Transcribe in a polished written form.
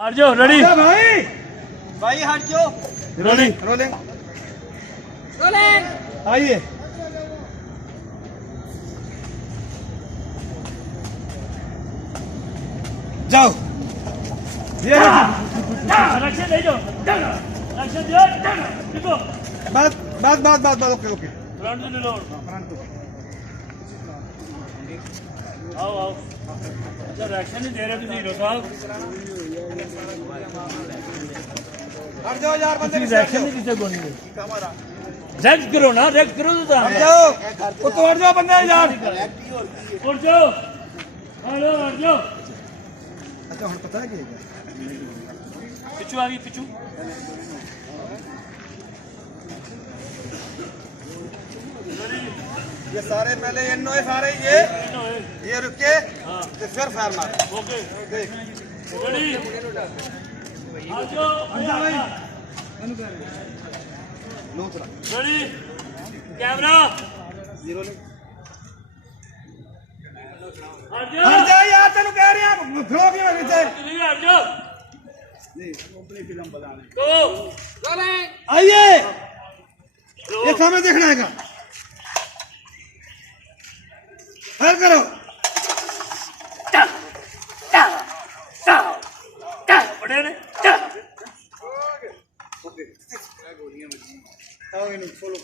हट जाओ रेडी भाई भाई हट जाओ। रोलिंग रोलिंग रोलिंग आइए जाओ ये रक्षण ले जाओ रक्षण दियो देखो बात ओके ओके फ्रंट से ले लो आओ आओ अच्छा रक्षण नहीं दे रहे तुम हीरो साहब हट जाओ यार बंदे रक्षण नहीं किसे को नहीं रेक्ट करो ना रेक्ट करो तो हट जाओ वो तो हट जाओ बंदे यार उठ जाओ हेलो हट जाओ अच्छा हम पता है क्या पिछू आ गई पिछू ये सारे पहले इन्नो है सारे ये रुके तो फिर फायर मार ओके देख रेडी आ जाओ भाई लो चला रेडी कैमरा जीरो ले हट जाओ हट जा यार तेन कह रहे हैं फ्लो क्यों है नीचे नहीं हट जाओ नहीं कंपनी फिल्म बताने तो रोलिंग आइए ये समय देखना है हल करो बड़े ने आओ इन फॉलो